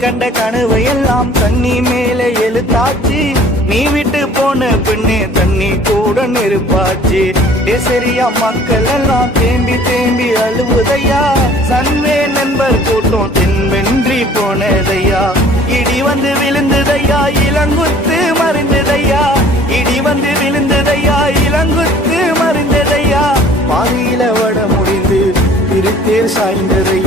கண்ட கனவை எல்லாம் தண்ணி மேலே எழுத்தாச்சு. நீ விட்டு போன பின்னே தண்ணி கூட நெருப்பாச்சு. சரியா மக்கள் எல்லாம் தேம்பி தேம்பி அழுவுதையா. சன்வே நண்பர் கூட்டம் தென்வென்றி போனதையா. இடி வந்து விழுந்ததையா, இளங்குத்து மறைந்ததையா. இடி வந்து விழுந்ததையா, இளங்குத்து மறைந்ததையா. பாதியில வட முடிந்து திருத்தேர் சாய்ந்ததையா.